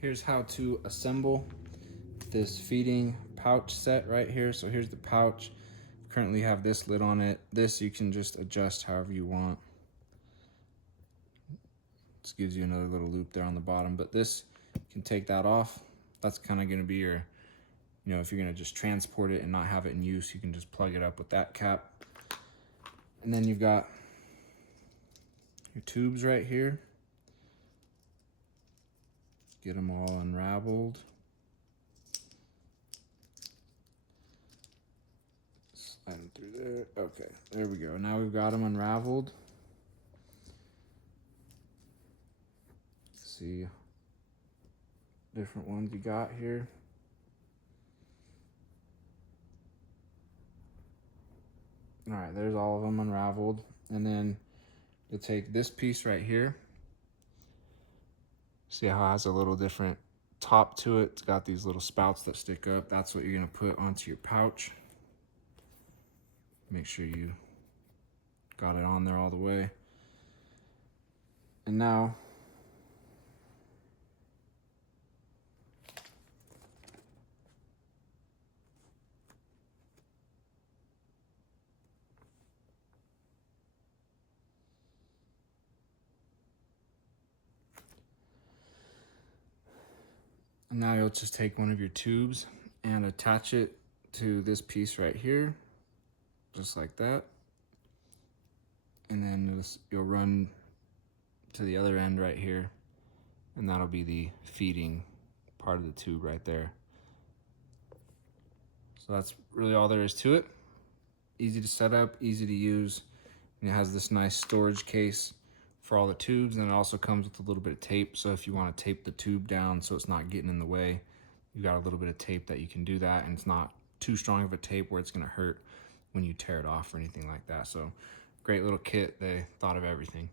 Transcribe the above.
Here's how to assemble this feeding pouch set right here. So here's the pouch. Currently have this lid on it. This you can just adjust however you want. This gives you another little loop there on the bottom, but this, you can take that off. That's kind of going to be your, if you're going to just transport it and not have it in use, you can just plug it up with that cap. And then you've got your tubes right here. Get them all unraveled. Slide them through there. Okay, there we go. Now we've got them unraveled. See different ones you got here. All right, there's all of them unraveled. And then you'll take this piece right here. See how it has a little different top to it? It's got these little spouts that stick up. That's what you're gonna put onto your pouch. Make sure you got it on there all the way. And now, you'll just take one of your tubes and attach it to this piece right here, just like that. And then you'll run to the other end right here, and that'll be the feeding part of the tube right there. So that's really all there is to it. Easy to set up, easy to use. And it has this nice storage case for all the tubes, and it also comes with a little bit of tape. So if you want to tape the tube down so it's not getting in the way, you've got a little bit of tape that you can do that, and it's not too strong of a tape where it's going to hurt when you tear it off or anything like that. So great little kit. They thought of everything.